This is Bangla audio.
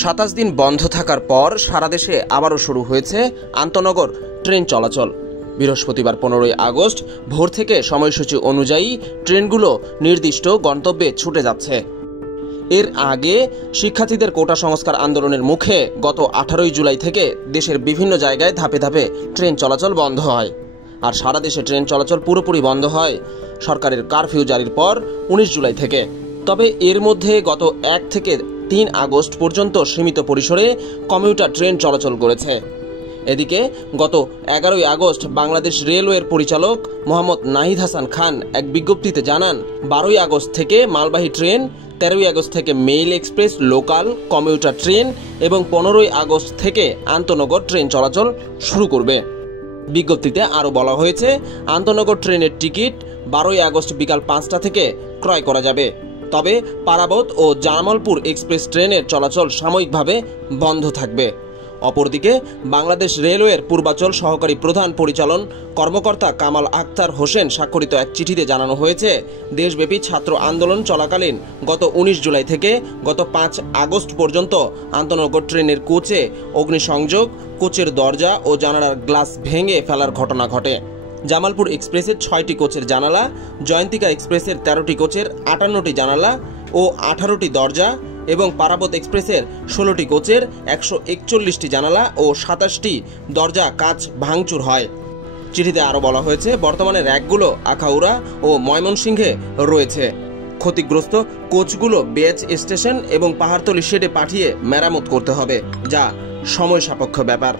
27 দিন বন্ধ থাকার পর সারা দেশে আবারও শুরু হয়েছে আন্তনগর ট্রেন চলাচল। বৃহস্পতিবার 15ই আগস্ট ভোর থেকে সময়সূচি অনুযায়ী ট্রেনগুলো নির্দিষ্ট গন্তব্যে ছুটে যাচ্ছে। এর আগে শিক্ষার্থীদের কোটা সংস্কার আন্দোলনের মুখে গত 18ই জুলাই থেকে দেশের বিভিন্ন জায়গায় ধাপে ধাপে ট্রেন চলাচল বন্ধ হয়। আর সারা দেশে ট্রেন চলাচল পুরোপুরি বন্ধ হয় সরকারের কারফিউ জারির পর 19 জুলাই থেকে। তবে এর মধ্যে গত 1 থেকে 3 আগস্ট পর্যন্ত সীমিত পরিসরে কমিউটার ট্রেন চলাচল করেছে। এদিকে গত 11ই আগস্ট বাংলাদেশ রেলওয়ের পরিচালক মোহাম্মদ নাহিদ হাসান খান এক বিজ্ঞপ্তিতে জানান, 12ই আগস্ট থেকে মালবাহী ট্রেন, 13ই আগস্ট থেকে mail express, local, commuter train এবং 15ই আগস্ট থেকে আন্তনগর ট্রেন চলাচল শুরু করবে। বিজ্ঞপ্তিতে আরও বলা হয়েছে, আন্তনগর ট্রেনের টিকিট 12ই আগস্ট বিকাল 5টা থেকে ক্রয় করা যাবে। তবে পারাবত ও জামালপুর এক্সপ্রেস ট্রেনের চলাচল সাময়িকভাবে বন্ধ থাকবে। অপরদিকে বাংলাদেশ রেলওয়ের পূর্বাঞ্চল সহকারী প্রধান পরিচালন কর্মকর্তা কামাল আখতার হোসেন স্বাক্ষরিত এক চিঠিতে জানানো হয়েছে, দেশব্যাপী ছাত্র আন্দোলন চলাকালীন গত 19 জুলাই থেকে গত 5 আগস্ট পর্যন্ত আন্তনগর ট্রেনের কোচে অগ্নিসংযোগ, কোচের দরজা ও জানালার গ্লাস ভেঙে ফেলার ঘটনা ঘটে। জামালপুর এক্সপ্রেসের 6টি কোচের জানালা, জয়ন্তিকা এক্সপ্রেসের 13টি কোচের 58টি জানালা ও 18টি দরজা এবং পারাবত এক্সপ্রেসের 16টি কোচের 141টি জানালা ও 27টি দরজা কাচ ভাঙচুর হয়। চিঠিতে আরও বলা হয়েছে, বর্তমানে র্যাকগুলো আখাউড়া ও ময়মনসিংহে রয়েছে। ক্ষতিগ্রস্ত কোচগুলো বেচ স্টেশন এবং পাহাড়তলি শেডে পাঠিয়ে মেরামত করতে হবে, যা সময় সাপেক্ষ ব্যাপার।